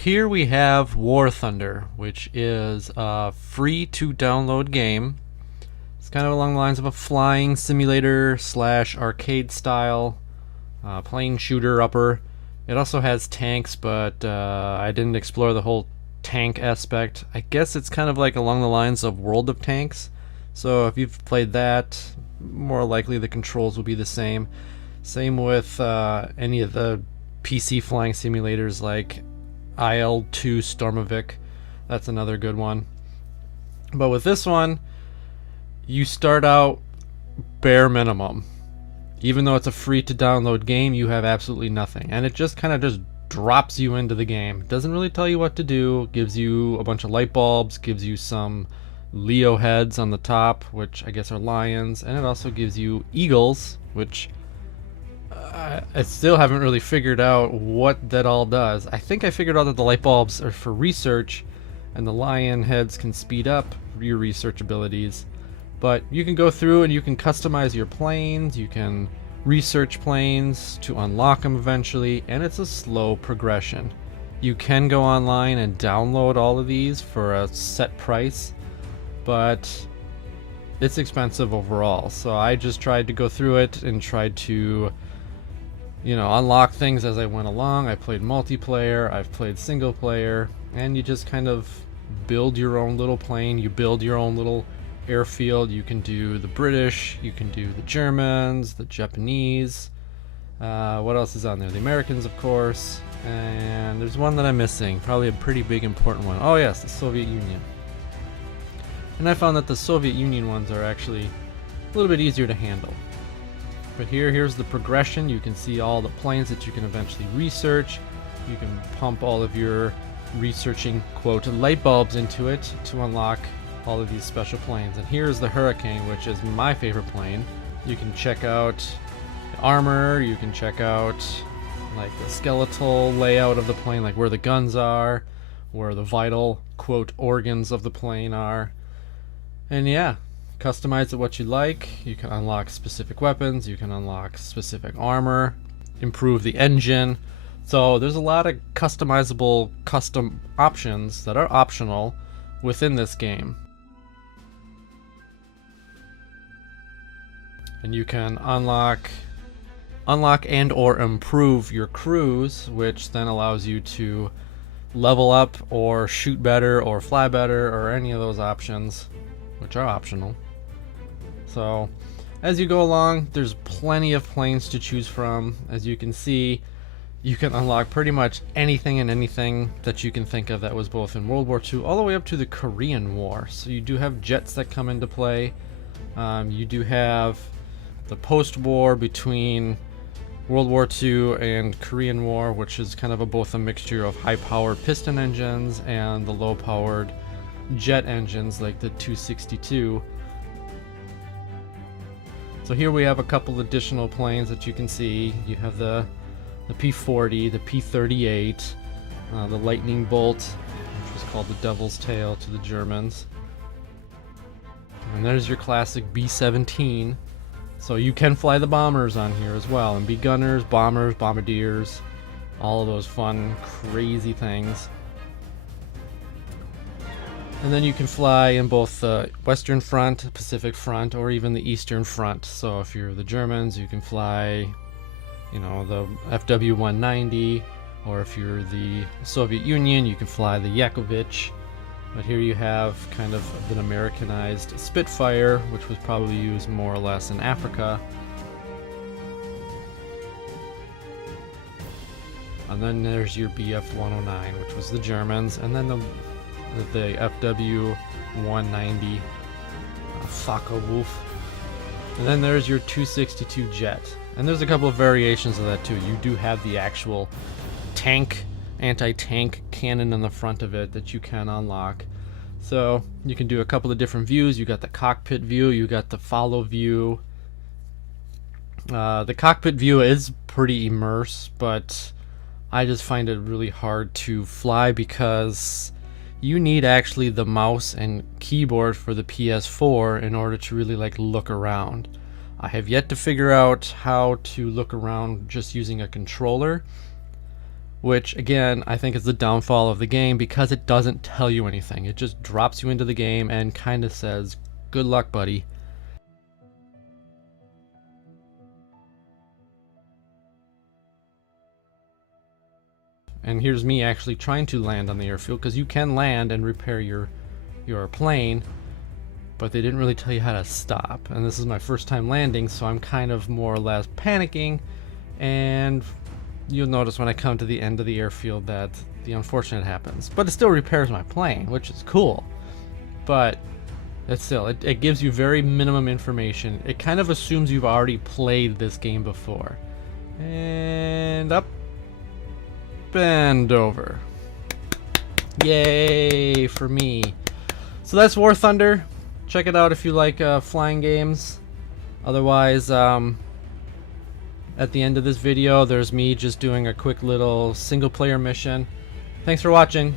here we have War Thunder, which is a free to download game. It's kind of along the lines of a flying simulator slash arcade style plane shooter upper. It also has tanks, but I didn't explore the whole tank aspect. I guess it's kind of like along the lines of World of Tanks. So if you've played that, more likely the controls will be the same. Same with any of the PC flying simulators like IL-2 Stormovic. That's another good one. But with this one, you start out bare minimum. Even though it's a free to download game, you have absolutely nothing. And it just kind of just drops you into the game. It doesn't really tell you what to do. Gives you a bunch of light bulbs, gives you some Leo heads on the top, which I guess are lions, and it also gives you eagles, which I still haven't really figured out what that all does. I think I figured out that the light bulbs are for research, and the lion heads can speed up your research abilities. But you can go through and you can customize your planes, you can research planes to unlock them eventually, and it's a slow progression. You can go online and download all of these for a set price, but it's expensive overall. So I just tried to go through it and tried to, unlock things as I went along. I played multiplayer, I've played single player, and you just kind of build your own little plane, you build your own little airfield. You can do the British, you can do the Germans, the Japanese, what else is on there? The Americans, of course, and there's one that I'm missing, probably a pretty big important one. Oh yes, the Soviet Union. And I found that the Soviet Union ones are actually a little bit easier to handle. But here's the progression. You can see all the planes that you can eventually research. You can pump all of your researching, quote, light bulbs into it to unlock all of these special planes. And here's the Hurricane, which is my favorite plane. You can check out the armor, you can check out like the skeletal layout of the plane, like where the guns are, where the vital, quote, organs of the plane are. And yeah, customize it what you like. You can unlock specific weapons, you can unlock specific armor, improve the engine. So there's a lot of customizable custom options that are optional within this game. And you can unlock and or improve your crews, which then allows you to level up or shoot better or fly better or any of those options, which are optional. So as you go along, there's plenty of planes to choose from. As you can see, you can unlock pretty much anything and anything that you can think of that was both in World War II all the way up to the Korean War. So you do have jets that come into play. You do have the post-war between World War II and Korean War, which is kind of both a mixture of high-powered piston engines and the low-powered jet engines like the 262. So here we have a couple additional planes that you can see. You have the P-40, the P-38, the Lightning Bolt, which was called the Devil's Tail to the Germans. And there's your classic B-17. So you can fly the bombers on here as well, and be gunners, bombers, bombardiers, all of those fun, crazy things. And then you can fly in both the Western Front, Pacific Front, or even the Eastern Front. So if you're the Germans, you can fly, the FW-190, or if you're the Soviet Union, you can fly the Yakovich. But here you have kind of an Americanized Spitfire, which was probably used more or less in Africa. And then there's your Bf-109, which was the Germans, and then the FW-190 Focke-Wulf. And then there's your 262 jet. And there's a couple of variations of that too. You do have the actual tank, anti-tank cannon in the front of it that you can unlock. So you can do a couple of different views. You got the cockpit view, you got the follow view. The cockpit view is pretty immersive, but I just find it really hard to fly because you need actually the mouse and keyboard for the PS4 in order to really look around. I have yet to figure out how to look around just using a controller. which again I think is the downfall of the game because it doesn't tell you anything. It just drops you into the game and kind of says, good luck, buddy. And here's me actually trying to land on the airfield, because you can land and repair your plane, but they didn't really tell you how to stop. And this is my first time landing, so I'm kind of more or less panicking, and you'll notice when I come to the end of the airfield that the unfortunate happens. But it still repairs my plane, which is cool. But it's still, it gives you very minimum information. It kind of assumes you've already played this game before. And up and over. Yay for me. So that's War Thunder. Check it out if you like flying games. Otherwise, at the end of this video, there's me just doing a quick little single player mission. Thanks for watching.